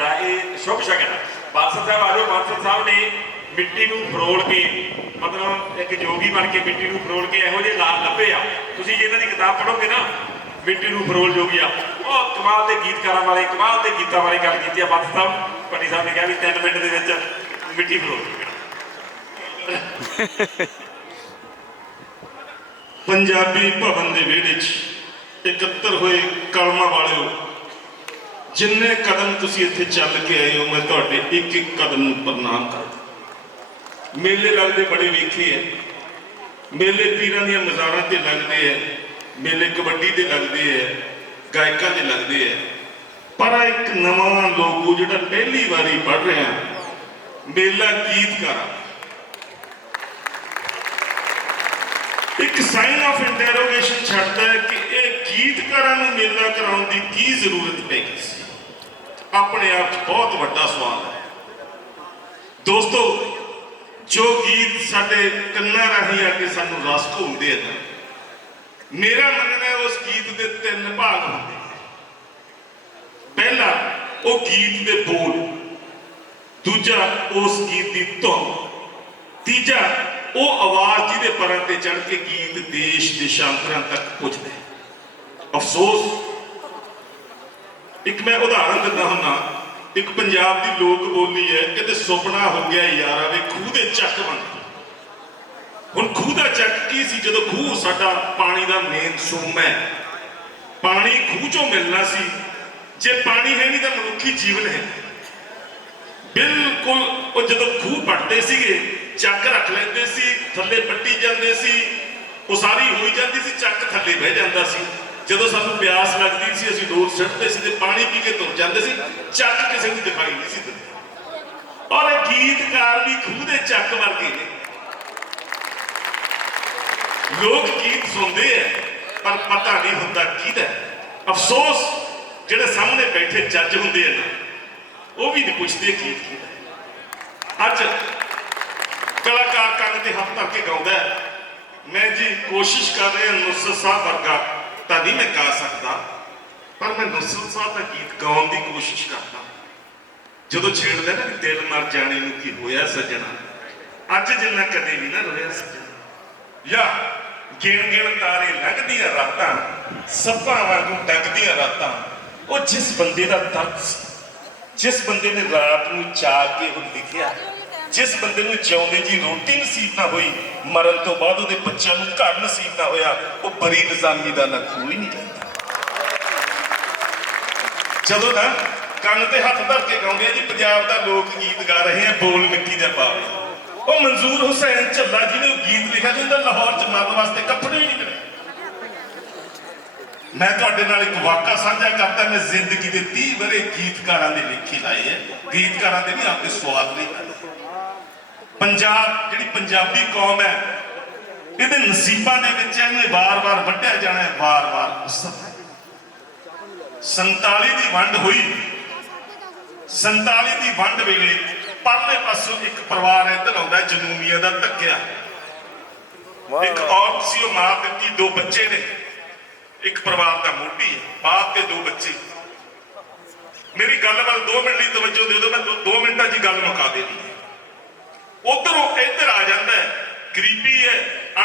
ਪਰਿਵਾਰ ਇਹ ਸ਼ੁਭ ਸ਼ਗਨ। ਬਾਦਸ਼ਾਹ ਸਾਹਿਬ ਆਜੋ ਬਾਦਸ਼ਾਹ ਸਾਹਿਬ ਨੇ ਮਿੱਟੀ ਨੂੰ ਫਰੋਲ ਕੇ, ਮਤਲਬ ਇੱਕ ਜੋਗੀ ਬਣ ਕੇ ਮਿੱਟੀ ਨੂੰ ਫਰੋਲ ਕੇ ਇਹੋ ਜਿਹੇ ਲਾਲ ਲੱਭੇ ਆ। ਤੁਸੀਂ ਜੇ ਇਹਨਾਂ ਦੀ ਕਿਤਾਬ ਪੜ੍ਹੋਗੇ ਨਾ, ਮਿੱਟੀ ਨੂੰ ਫਰੋਲ ਜੋਗੀਆ ਉਹ ਕਮਾਲ ਦੇ ਗੀਤਕਾਰਾਂ ਬਾਰੇ ਕਮਾਲ ਦੇ ਗੀਤਾਂ ਬਾਰੇ ਗੱਲ ਕੀਤੀ ਆ ਬਾਦਸ਼ਾਹ ਸਾਹਿਬ। ਪੱਟੀ ਸਾਹਿਬ ਨੇ ਕਿਹਾ ਵੀ 3 ਮਿੰਟ ਦੇ ਵਿੱਚ ਮਿੱਟੀ ਫਰੋਲ ਪੰਜਾਬੀ ਭਵਨ ਦੇ ਵਿਹੜੇ 'ਚ ਇਕੱਤਰ ਹੋਏ ਕਲਮਾਂ ਵਾਲਿਓ ਜਿੰਨੇ ਕਦਮ ਤੁਸੀਂ ਇੱਥੇ ਚੱਲ ਕੇ ਆਏ ਹੋ, ਮੈਂ ਤੁਹਾਡੇ ਇੱਕ ਇੱਕ ਕਦਮ ਨੂੰ ਪ੍ਰਣਾਮ ਕਰਦਾ ਮੇਲੇ ਲੱਗਦੇ ਬੜੇ ਵੇਖੇ ਐ ਮੇਲੇ ਪੀਰਾਂ ਦੀਆਂ ਮਜ਼ਾਰਾਂ ਤੇ ਲੱਗਦੇ ਐ ਮੇਲੇ ਕਬੱਡੀ ਦੇ ਲੱਗਦੇ ਐ ਗਾਇਕਾਂ ਦੇ ਲੱਗਦੇ ਐ ਪਰ ਇੱਕ ਨਵਾਂ ਲੋਗੋ ਜਿਹੜਾ ਪਹਿਲੀ ਵਾਰੀ ਪੜ ਰਿਹਾ ਮੇਲਾ ਗੀਤਕਾਰ ਇੱਕ ਸਾਈਨ ਆਫ ਇੰਟਰੋਗੇਸ਼ਨ ਛੱਡਦਾ ਹੈ ਕਿ ਇਹ ਗੀਤਕਾਰਾਂ ਨੂੰ ਮੇਲਾ ਕਰਾਉਣ ਦੀ ਕੀ ਜ਼ਰੂਰਤ ਪੈ ਗਈ ਸੀ। ਆਪਣੇ ਆਪ ਬਹੁਤ ਵੱਡਾ ਸਵਾਲ ਹੈ। ਦੋਸਤੋ, ਜੋ ਗੀਤ ਸਾਡੇ ਕੰਨਾਂ ਰਾਹੀਂ ਆ ਕੇ ਸਾਨੂੰ ਰਸ ਘੁੰਮਦੇ ਹਨ, ਮੇਰਾ ਮੰਨਣਾ ਉਸ ਗੀਤ ਦੇ ਤਿੰਨ ਭਾਗ ਹੁੰਦੇ ਨੇ। ਪਹਿਲਾ, ਉਹ ਗੀਤ ਦੇ ਬੋਲ। ਦੂਜਾ, ਉਸ ਗੀਤ ਦੀ ਧੁਨ। ਤੀਜਾ ਉਹ ਆਵਾਜ਼ ਜਿਹਦੇ ਪਰਾਂ ਤੇ ਚੜ ਕੇ ਗੀਤ, ਦੇਸ਼, ਦੇਸ਼ਾਂਤਰਾਂ ਤੱਕ ਪੁੱਜਦਾ ਹੈ। ਅਫਸੋਸ, ਇੱਕ ਮੈਂ ਉਦਾਹਰਨ ਦਿੰਦਾ ਹੁੰਨਾ ਇੱਕ ਪੰਜਾਬ ਦੀ ਲੋਕ ਬੋਲੀ ਹੈ ਕਿਤੇ ਸੁਪਨਾ ਹੋ ਗਿਆ ਯਾਰਾ ਵੇ, ਖੂਹ ਦੇ ਚੱਕ ਬਣ ਹੁਣ ਖੂਹ ਦਾ ਚੱਕ ਕੀ ਸੀ? ਜਦੋਂ ਖੂਹ ਸਾਡਾ ਪਾਣੀ ਦਾ ਮੇਨ ਸੋਮ ਹੈ, ਪਾਣੀ ਖੂਹ ਚੋਂ ਮਿਲਣਾ ਸੀ। ਜੇ ਪਾਣੀ ਹੈ ਨਹੀਂ ਤਾਂ ਮਨੁੱਖੀ ਜੀਵਨ ਹੈ। ਬਿਲਕੁਲ, ਉਹ ਜਦੋਂ ਖੂਹ ਪੱਟਦੇ ਸੀਗੇ ਚੱਕ ਰੱਖ ਲੈਂਦੇ ਸੀ, ਥੱਲੇ ਪੱਟੀ ਜਾਂਦੇ ਸੀ, ਉਸਾਰੀ ਹੋਈ ਜਾਂਦੀ ਸੀ, ਚੱਕ ਥੱਲੇ ਬਹਿ ਜਾਂਦਾ ਸੀ। ਜਦੋਂ ਸਾਨੂੰ ਪਿਆਸ ਲੱਗਦੀ ਸੀ, ਅਸੀਂ ਡੋਰ ਸਿੱਟਦੇ ਸੀ ਤੇ ਪਾਣੀ ਪੀ ਕੇ ਤੁਰ ਜਾਂਦੇ ਸੀ, ਚੱਕ ਕਿਸੇ ਨੂੰ ਦਿਖਾਈ ਨਹੀਂ ਸੀ ਦਿੰਦਾ। ਔਰ ਇਹ ਗੀਤਕਾਰ ਵੀ ਖੂਹ ਦੇ ਚੱਕ ਵਰਗੇ ਨੇ। ਲੋਕ ਗੀਤ ਸੁਣਦੇ ਐ ਪਰ ਪਤਾ ਨਹੀਂ ਹੁੰਦਾ ਕਿਹਦਾ ਅਫਸੋਸ, ਜਿਹੜੇ ਸਾਹਮਣੇ ਬੈਠੇ ਜੱਜ ਹੁੰਦੇ ਆ ਨਾ, ਉਹ ਵੀ ਨਹੀਂ ਪੁੱਛਦੇ ਗੀਤ ਕਿਹਦਾ ਅੱਜ ਕਲਾਕਾਰ ਕੰਨ ਤੇ ਹੱਥ ਧਰ ਕੇ ਗਾਉਂਦਾ ਹੈ। ਮੈਂ ਜੀ ਕੋਸ਼ਿਸ਼ ਕਰ ਰਿਹਾ ਨੁਸਰਤ ਸਾਹਿਬ ਵਰਗਾ ਤਾਂ ਨਹੀਂ ਮੈਂ ਗਾ ਸਕਦਾ, ਪਰ ਮੈਂ ਨੁਸਰਤ ਸਾਹਿਬ ਦਾ ਗੀਤ ਗਾਉਣ ਦੀ ਕੋਸ਼ਿਸ਼ ਕਰਦਾ। ਜਦੋਂ ਛੇੜਦਾ ਨਾ ਦਿਲ ਮਰ ਜਾਣੇ ਨੂੰ ਕੀ ਹੋਇਆ ਸੱਜਣਾ। ਅੱਜ ਜਿੰਨਾ ਕਦੇ ਵੀ ਨਾ ਰੋਇਆ ਸੱਜਣਾ। ਯਾ, ਗਿਣ ਗਿਣ ਤਾਰੇ ਲੰਘਦੀਆਂ ਰਾਤਾਂ, ਸੱਪਾਂ ਵਾਂਗੂ ਡੰਗਦੀਆਂ ਰਾਤਾਂ। ਉਹ ਜਿਸ ਬੰਦੇ ਦਾ ਦਰਦ ਸੀ, ਜਿਸ ਬੰਦੇ ਨੇ ਰਾਤ ਨੂੰ ਜਾਗ ਕੇ ਉਹ ਲਿਖਿਆ ਜਿਸ ਬੰਦੇ ਨੂੰ ਜਿਉਂਦੇ ਜੀ ਰੋਟੀ ਨਸੀਬ ਨਾ ਹੋਈ, ਮਰਨ ਤੋਂ ਬਾਅਦ ਉਹਦੇ ਬੱਚਿਆਂ ਨੂੰ ਘਰ ਨਸੀਬ ਨਾ ਹੋਇਆ, ਉਹ ਬਰੀ ਨਿਜ਼ਾਮੀ ਦਾ ਨਾ ਕੋਈ ਨਹੀਂ ਲੈਂਦਾ ਜਦੋਂ ਨਾ ਕੰਨ ਤੇ ਹੱਥ ਧਰ ਕੇ ਗਾਉਂਦੇ ਆ ਜੀ, ਪੰਜਾਬ ਦਾ ਲੋਕ ਗੀਤ ਗਾ ਰਹੇ ਆ, ਬੋਲ ਮਿੱਟੀ ਦੇ ਪਾਵੇ ਉਹ ਮਨਜ਼ੂਰ ਹੁਸੈਨ ਝੱਲਾ ਜੀ ਨੇ ਉਹ ਗੀਤ ਲਿਖਿਆ ਜਿੰਦਾ ਲਾਹੌਰ ਜਮਾਤ ਵਾਸਤੇ ਕੱਪੜੇ ਹੀ ਨਹੀਂ ਮਿਲੇ। ਮੈਂ ਤੁਹਾਡੇ ਨਾਲ ਇੱਕ ਵਾਕਾ ਸਾਂਝਾ ਕਰਦਾ, ਮੈਂ ਜ਼ਿੰਦਗੀ ਦੇ 30 ਬਰੇ ਗੀਤਕਾਰਾਂ ਦੇ ਲਿਖੇ ਲਾਏ ਐ ਗੀਤਕਾਰਾਂ ਦੇ ਵੀ ਆਪਦੇ ਸਵਾਦ ਨਹੀਂ ਪੰਜਾਬ ਜਿਹੜੀ ਪੰਜਾਬੀ ਕੌਮ ਹੈ ਇਹਦੇ ਨਸੀਬਾਂ ਦੇ ਵਿੱਚ ਇਹਨੂੰ ਵਾਰ-ਵਾਰ ਵੱਢਿਆ ਜਾਣਾ ਹੈ ਵਾਰ-ਵਾਰ 47 ਦੀ ਵੰਡ ਹੋਈ। 47 ਦੀ ਵੰਡ ਵੇਲੇ ਪਰਲੇ ਪਾਸੋਂ ਇੱਕ ਪਰਿਵਾਰ ਇੱਧਰ ਆਉਂਦਾ ਜਨੂਨੀਆਂ ਦਾ ਧੱਕਿਆ। ਇੱਕ ਔਰਤ ਸੀ ਉਹ ਮਾਰ ਦਿੱਤੀ ਦੋ ਬੱਚੇ ਨੇ। ਇੱਕ ਪਰਿਵਾਰ ਦਾ ਮੋਢੀ ਹੈ ਬਾਪ ਤੇ ਦੋ ਬੱਚੇ। ਮੇਰੀ ਗੱਲ ਵੱਲ 2 ਮਿੰਟ ਲਈ ਤਵੱਜੋ ਦੇ ਦਿਓ ਮੈਂ 2 ਮਿੰਟਾਂ 'ਚ ਗੱਲ ਮੁਕਾ ਦੇਣੀ। ਉਧਰੋਂ ਇੱਧਰ ਆ ਜਾਂਦਾ ਗਰੀਬੀ ਹੈ,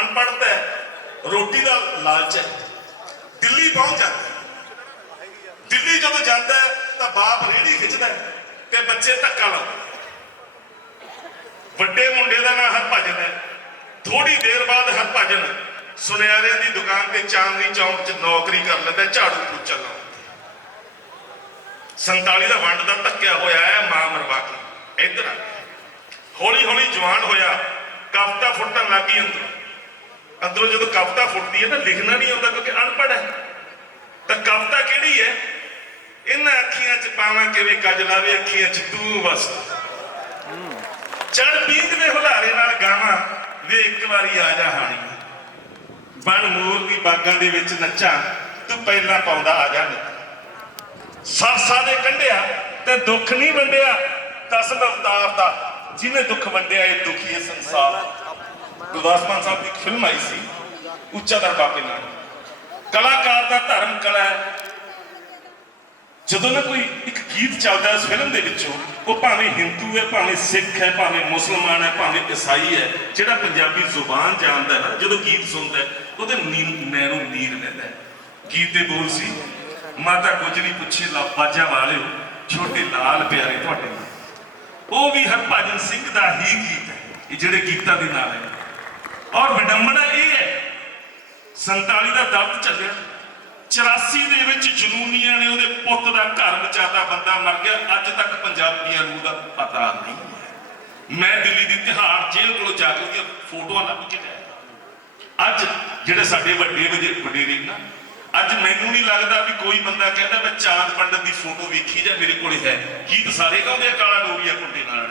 ਅਨਪੜ੍ਹਤਾ ਹੈ, ਰੋਟੀ ਦਾ ਲਾਲਚ ਹੈ। ਦਿੱਲੀ ਪਹੁੰਚ ਜਾਂਦਾ ਦਿੱਲੀ ਜਦੋਂ ਜਾਂਦਾ ਤਾਂ ਬਾਪ ਰੇੜੀ ਖਿੱਚਦਾ ਤੇ ਬੱਚੇ ਧੱਕਾ ਲਾਉਂਦੇ ਵੱਡੇ ਮੁੰਡੇ ਦਾ ਨਾਂ ਹਰਭਜਨ ਹੈ। ਥੋੜੀ ਦੇਰ ਬਾਅਦ ਹਰਭਜਨ ਸੁਨਿਆਰਿਆਂ ਦੀ ਦੁਕਾਨ ਤੇ ਚਾਂਦਨੀ ਚੌਂਕ 'ਚ ਨੌਕਰੀ ਕਰ ਲੈਂਦਾ ਝਾੜੂ ਪੋਚਾ ਲਾਉਂਦਾ 47 ਦਾ ਵੰਡ ਦਾ ਧੱਕਿਆ ਹੋਇਆ ਹੈ, ਮਾਂ ਮਰਵਾ ਕੇ। ਇੱਧਰ ਆ। ਹੌਲੀ ਹੌਲੀ ਜਵਾਨ ਹੋਇਆ ਕਵਿਤਾ ਫੁੱਟਣ ਲੱਗੀ ਅੰਦਰੋਂ। ਅੰਦਰੋਂ ਜਦੋਂ ਕਵਿਤਾ ਫੁੱਟਦੀ ਹੈ ਤਾਂ ਲਿਖਣਾ ਨਹੀਂ ਆਉਂਦਾ ਕਿਉਂਕਿ ਅਨਪੜ੍ਹ ਹੈ। ਤਾਂ ਕਵਿਤਾ ਕਿਹੜੀ ਹੈ? ਇਹਨਾਂ ਅੱਖੀਆਂ 'ਚ ਪਾਵਾਂ ਕਿਵੇਂ ਕੱਜ ਲਾਵੇ, ਅੱਖੀਆਂ 'ਚ ਤੂੰ ਵਸ ਚੜ ਪੀਂਗ ਦੇ ਹੁਲਾਰੇ ਨਾਲ ਗਾਵਾਂ, ਵੇ ਇੱਕ ਵਾਰੀ ਆ ਜਾ ਹਾਣੀ। ਬਣ ਮੋਰ ਦੀ ਬਾਗਾਂ ਦੇ ਵਿੱਚ ਨੱਚਾਂ, ਤੂੰ ਪਹਿਲਾਂ ਪਾਉਂਦਾ ਆ ਜਾ ਸਰਸਾ ਦੇ ਕੰਢਿਆ ਤੇ ਦੁੱਖ ਨਹੀਂ ਵੰਡਿਆ ਦਸਮ ਅਵਤਾਰ ਦਾ ਜਿਹਨੇ ਦੁੱਖ ਵੰਡਿਆ ਇਹ ਦੁਖੀ ਹੈ ਸੰਸਾਰ। ਗੁਰਦਾਸ ਮਾਨ ਸਾਹਿਬ ਦੀ ਫਿਲਮ ਆਈ ਸੀ ਉੱਚਾ ਦਰ ਬਾਬੇ ਨਾਨਕ ਕਲਾਕਾਰ ਦਾ ਧਰਮ ਕਲਾ ਹੈ। ਜਦੋਂ ਨਾ ਕੋਈ ਇੱਕ ਗੀਤ ਚੱਲਦਾ ਉਸ ਫਿਲਮ ਦੇ ਵਿੱਚੋਂ ਉਹ ਭਾਵੇਂ ਹਿੰਦੂ ਹੈ ਭਾਵੇਂ ਸਿੱਖ ਹੈ ਭਾਵੇਂ ਮੁਸਲਮਾਨ ਹੈ ਭਾਵੇਂ ਈਸਾਈ ਹੈ ਜਿਹੜਾ ਪੰਜਾਬੀ ਜ਼ੁਬਾਨ ਜਾਣਦਾ ਹੈ ਜਦੋਂ ਗੀਤ ਸੁਣਦਾ ਹੈ, ਉਹਦੇ ਨੀ- ਨੈਣੋਂ ਨੀਰ ਲੈਂਦਾ ਹੈ। ਗੀਤ ਦੇ ਬੋਲ ਸੀ ਮਾਤਾ ਕੁਝ ਨਹੀਂ ਪੁੱਛੇ ਲਾਪਾਜਾ ਵਾਲਿਓ ਛੋਟੇ ਲਾਲ ਪਿਆਰੇ ਤੁਹਾਡੇ ਨਾਲ ਸਿੰਘ ਦਾ ਹੀ ਗੀਤ ਹੈ, ਇਹ ਜਿਹੜੇ ਗੀਤਾਂ ਦੇ ਨਾਲ ਹੈ। ਔਰ ਵਿਡੰਬਣਾ ਇਹ ਹੈ 47 ਦਾ ਦਰਦ ਚੱਲਿਆ 84 ਦੇ ਵਿੱਚ ਜਨੂਨੀਆਂ ਨੇ ਉਹਦੇ ਪੁੱਤ ਦਾ ਘਰ ਬਚਾਤਾ, ਬੰਦਾ ਮਰ ਗਿਆ, ਅੱਜ ਤੱਕ ਪੰਜਾਬੀਆਂ ਨੂੰ ਦਾ ਪਤਾ ਨਹੀਂ ਹੈ ਮੈਂ ਦਿੱਲੀ ਦੀ ਤਿਹਾੜ ਜੇਲ੍ਹ ਕੋਲੋਂ ਜਾ ਕੇ ਉਹਦੀਆਂ ਫੋਟੋਆਂ ਲੱਭ ਕੇ ਲਿਆਇਆ ਅੱਜ ਜਿਹੜੇ ਸਾਡੇ ਵੱਡੇ ਵਜੇ ਵਡੇਰੇ ਨਾ ਅੱਜ ਮੈਨੂੰ ਨਹੀਂ ਲੱਗਦਾ ਵੀ ਕੋਈ ਬੰਦਾ ਕਹਿੰਦਾ ਮੈਂ ਚਾਂਦ ਪੰਡਤ ਦੀ ਫੋਟੋ ਵੇਖੀ ਜਾਂ ਮੇਰੇ ਕੋਲੇ ਹੈ। ਗੀਤ ਸਾਰੇ ਗਾਉਂਦੇ ਆ, ਕਾਲਾ ਡੋਰੀਆ ਕੁੰਡੇ ਨਾਲ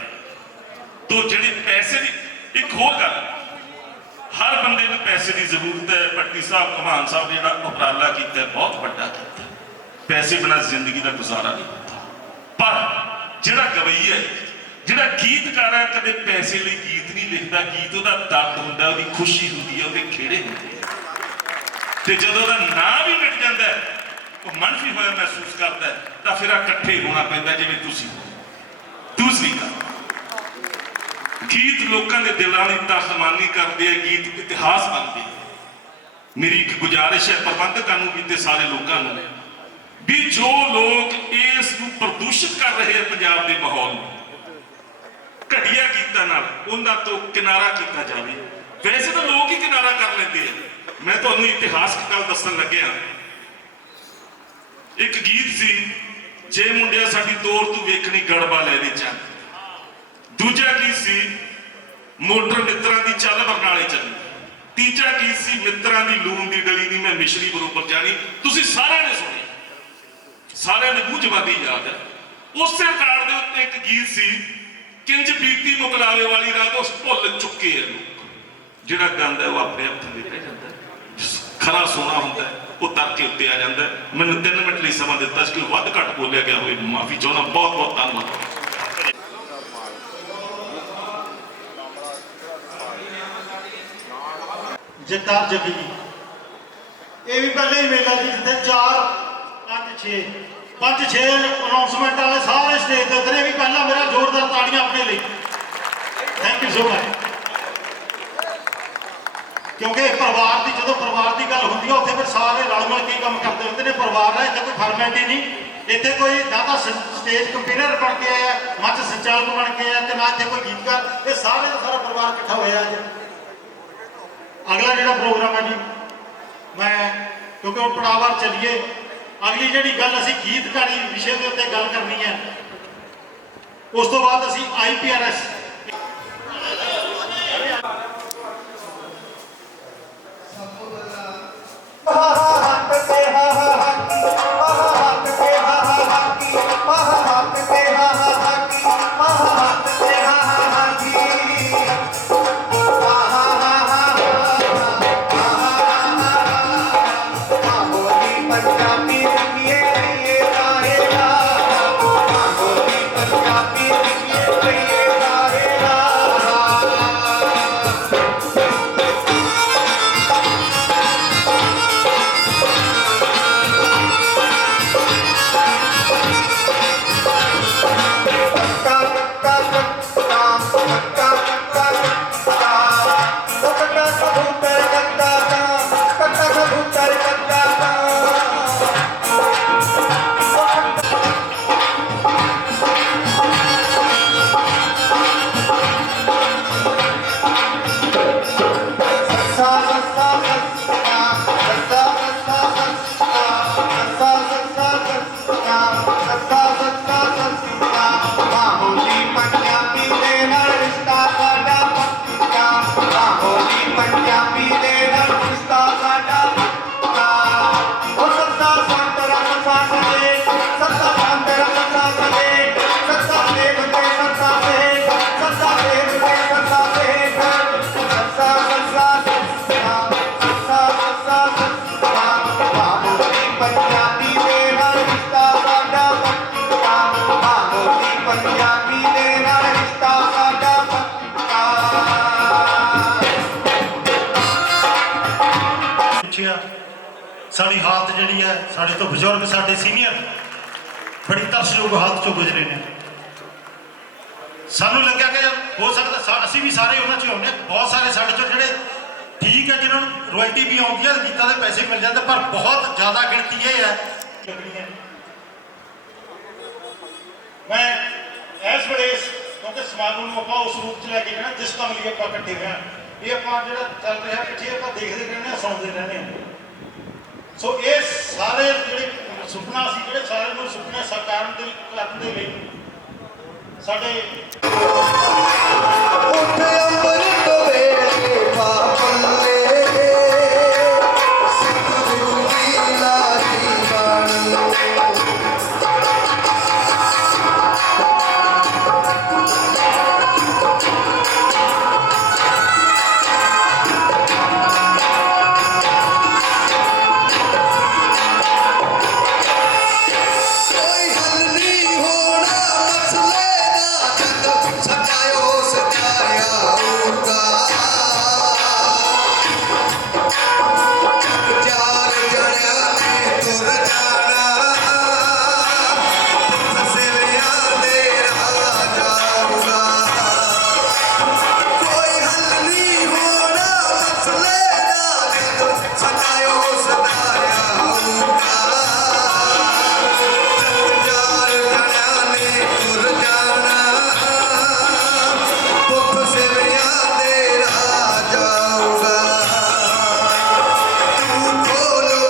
ਤੋ ਜਿਹੜੇ ਪੈਸੇ ਦੀ ਇੱਕ ਹੋਰ ਗੱਲ। ਹਰ ਬੰਦੇ ਨੂੰ ਪੈਸੇ ਦੀ ਜ਼ਰੂਰਤ ਹੈ। ਪੱਟੀ ਸਾਹਿਬ, ਕਮਾਨ ਸਾਹਿਬ ਨੇ ਜਿਹੜਾ ਉਪਰਾਲਾ ਕੀਤਾ ਬਹੁਤ ਵੱਡਾ ਕੀਤਾ ਪੈਸੇ ਬਿਨਾਂ ਜ਼ਿੰਦਗੀ ਦਾ ਗੁਜ਼ਾਰਾ ਨਹੀਂ ਹੁੰਦਾ। ਪਰ ਜਿਹੜਾ ਗਵਈ ਹੈ, ਜਿਹੜਾ ਗੀਤਕਾਰ ਹੈ, ਕਦੇ ਪੈਸੇ ਲਈ ਗੀਤ ਨਹੀਂ ਲਿਖਦਾ। ਗੀਤ ਉਹਦਾ ਦਰਦ ਹੁੰਦਾ, ਉਹਦੀ ਖੁਸ਼ੀ ਹੁੰਦੀ ਹੈ, ਉਹਦੇ ਖੇੜੇ ਹੁੰਦੇ ਤੇ ਜਦੋਂ ਉਹਦਾ ਨਾਂ ਵੀ ਮਿਟ ਜਾਂਦਾ ਹੈ, ਉਹ ਮਨਫੀ ਹੋਇਆ ਮਹਿਸੂਸ ਕਰਦਾ ਤਾਂ ਫਿਰ ਆ ਇਕੱਠੇ ਹੋਣਾ ਪੈਂਦਾ ਜਿਵੇਂ ਤੁਸੀਂ ਦੂਸਰੀ ਗੱਲ ਗੀਤ ਲੋਕਾਂ ਦੇ ਦਿਲਾਂ ਦੀ ਤਰਜਮਾਨੀ ਕਰਦੇ ਆ ਗੀਤ ਇਤਿਹਾਸ ਬਣਦੇ ਮੇਰੀ ਇੱਕ ਗੁਜ਼ਾਰਿਸ਼ ਹੈ ਪ੍ਰਬੰਧਕਾਂ ਨੂੰ ਵੀ ਤੇ ਸਾਰੇ ਲੋਕਾਂ ਨੂੰ ਵੀ ਜੋ ਲੋਕ ਇਸ ਨੂੰ ਪ੍ਰਦੂਸ਼ਿਤ ਕਰ ਰਹੇ ਆ ਪੰਜਾਬ ਦੇ ਮਾਹੌਲ ਨੂੰ ਘਟੀਆ ਗੀਤਾਂ ਨਾਲ ਉਹਨਾਂ ਤੋਂ ਕਿਨਾਰਾ ਕੀਤਾ ਜਾਵੇ। ਵੈਸੇ ਤਾਂ ਲੋਕ ਹੀ ਕਿਨਾਰਾ ਕਰ ਲੈਂਦੇ ਆ। ਮੈਂ ਤੁਹਾਨੂੰ ਇਤਿਹਾਸਕ ਗੱਲ ਦੱਸਣ ਲੱਗਿਆ ਇੱਕ ਗੀਤ ਸੀ, ਜੇ ਮੁੰਡਿਆ ਸਾਡੀ ਤੋਰ ਤੂੰ ਵੇਖਣੀ ਗੜਬਾ ਲੈ ਦੇ ਚੰਨ ਦੂਜਾ ਕੀ ਸੀ, ਮੋਟਰ ਮਿੱਤਰਾਂ ਦੀ ਚੱਲ ਬਰਨਾਲੇ ਚੱਲੀ। ਤੀਜਾ ਕੀ ਸੀ, ਮਿੱਤਰਾਂ ਦੀ ਲੂਣ ਦੀ ਡਲੀ ਦੀ ਮੈਂ ਮਿਸ਼ਰੀ ਬਰੋਬਰ ਜਾਣੀ। ਤੁਸੀਂ ਸਾਰਿਆਂ ਨੇ ਸੁਣੀ ਸਾਰਿਆਂ ਦੇ ਮੂੰਹ ਜਵਾਦੀ ਯਾਦ ਹੈ। ਉਸੇ ਕਾਰਡ ਦੇ ਉੱਤੇ ਇੱਕ ਗੀਤ ਸੀ, ਕਿੰਜ ਬੀਤੀ ਮੁਕਲਾਵੇ ਵਾਲੀ ਰਾਤ ਉਸ ਭੁੱਲ ਚੁੱਕੇ ਆ ਲੋਕ। ਜਿਹੜਾ ਗੰਦ ਹੈ ਉਹ ਆਪਣੇ ਆਪ ਥੱਲੇ ਰਹਿ ਜਾਂਦਾ ਖਰਾ ਸੋਨਾ ਹੁੰਦਾ ਹੈ, ਉਹ ਤਰ ਕੇ ਉੱਤੇ ਆ ਜਾਂਦਾ ਮੈਨੂੰ 3 ਮਿੰਟ ਲਈ ਸਮਾਂ ਦਿੱਤਾ ਸੀ ਕਿ ਵੱਧ ਘੱਟ ਬੋਲਿਆ ਗਿਆ ਹੋਵੇ। ਮਾਫੀ ਚਾਹੁੰਦਾ ਬਹੁਤ ਬਹੁਤ ਧੰਨਵਾਦ। ਜਗਤਾਰ ਜੱਗੀ ਜੀ। ਇਹ ਵੀ ਪਹਿਲੇ ਹੀ ਮੇਲਾ ਜੀ ਜਿੱਥੇ 4 5 6 5 6 ਅਨਾਉਂਸਮੈਂਟ ਵਾਲੇ ਸਾਰੇ ਸਟੇਜ ਦੇ ਉਤਰੇ ਵੀ ਪਹਿਲਾਂ ਮੇਰਾ ਜ਼ੋਰਦਾਰ ਤਾੜੀਆਂ ਆਪਣੇ ਲਈ। ਥੈਂਕ ਯੂ ਸੋ ਮਚ ਕਿਉਂਕਿ ਪਰਿਵਾਰ ਦੀ, ਜਦੋਂ ਪਰਿਵਾਰ ਦੀ ਗੱਲ ਹੁੰਦੀ ਹੈ ਉੱਥੇ ਫਿਰ ਸਾਰੇ ਰਲ ਮਿਲ ਕੇ ਕੰਮ ਕਰਦੇ ਹੁੰਦੇ ਨੇ, ਪਰਿਵਾਰ ਹੈ ਇੱਥੇ ਕੋਈ ਫਾਰਮੈਲਿਟੀ ਨਹੀਂ। ਇੱਥੇ ਕੋਈ ਨਾ ਤਾਂ ਸਟੇਜ ਕੰਪੀਨਰ ਬਣ ਕੇ ਆਇਆ ਮੰਚ ਸੰਚਾਲਕ ਬਣ ਕੇ ਆਇਆ, ਤੇ ਨਾ ਇੱਥੇ ਕੋਈ ਗੀਤਕਾਰ। ਇਹ ਸਾਰੇ ਦਾ ਸਾਰਾ ਪਰਿਵਾਰ ਇਕੱਠਾ ਹੋਇਆ ਅੱਜ। ਅਗਲਾ ਜਿਹੜਾ ਪ੍ਰੋਗਰਾਮ ਹੈ ਜੀ, ਮੈਂ, ਕਿਉਂਕਿ ਹੁਣ ਪੜਾਵਾਰ ਚੱਲੀਏ, ਅਗਲੀ ਜਿਹੜੀ ਗੱਲ ਅਸੀਂ ਗੀਤਕਾਰੀ ਵਿਸ਼ੇ ਦੇ ਉੱਤੇ ਗੱਲ ਕਰਨੀ ਹੈ, ਉਸ ਤੋਂ ਬਾਅਦ ਅਸੀਂ ਆਈਪੀਆਰਐਸ ਸਾਡੀ ਹਾਲਤ ਜਿਹੜੀ ਹੈ, ਸਾਡੇ ਤੋਂ ਬਜ਼ੁਰਗ, ਸਾਡੇ ਸੀਨੀਅਰ ਬੜੀ ਤਰਸਯੋਗ ਹਾਲਤ ਚੋਂ ਗੁਜ਼ਰੇ ਨੇ। ਸਾਨੂੰ ਲੱਗਿਆ ਕਿ ਹੋ ਸਕਦਾ ਅਸੀਂ ਵੀ ਸਾਰੇ ਉਹਨਾਂ ਚੋਂ ਆਉਂਦੇ ਹਾਂ। ਬਹੁਤ ਸਾਰੇ ਸਾਡੇ ਚੋਂ ਜਿਹੜੇ ਠੀਕ ਹੈ, ਜਿਨ੍ਹਾਂ ਨੂੰ ਰੋਇਲਟੀ ਵੀ ਆਉਂਦੀ ਹੈ ਗੀਤਾਂ ਦੇ ਪੈਸੇ ਮਿਲ ਜਾਂਦੇ, ਪਰ ਬਹੁਤ ਜ਼ਿਆਦਾ ਗਿਣਤੀ ਇਹ ਹੈ ਮੈਂ ਇਸ ਵੇਲੇ ਕਿਉਂਕਿ ਸਮਾਗਮ ਨੂੰ ਆਪਾਂ ਉਸ ਰੂਪ ਚ ਲੈ ਕੇ ਜਾਣਾ, ਜਿਸ ਤਰ੍ਹਾਂ ਲਈ ਆਪਾਂ ਇਕੱਠੇ ਹੋਏ ਹਾਂ, ਇਹ ਆਪਾਂ ਜਿਹੜਾ ਚੱਲ ਰਿਹਾ, ਪਿੱਛੇ ਆਪਾਂ ਦੇਖਦੇ ਰਹਿੰਦੇ ਹਾਂ, ਸੁਣਦੇ ਰਹਿੰਦੇ ਹਾਂ। ਸੋ ਇਹ ਸਾਰੇ ਜਿਹੜੇ ਸੁਪਨਾ ਸੀ, ਜਿਹੜੇ ਸਾਰੇ ਨੂੰ ਸੁਪਨੇ ਸਾਕਾਰ ਦੇ ਕਰਨ ਦੇ ਲਈ ਸਾਡੇ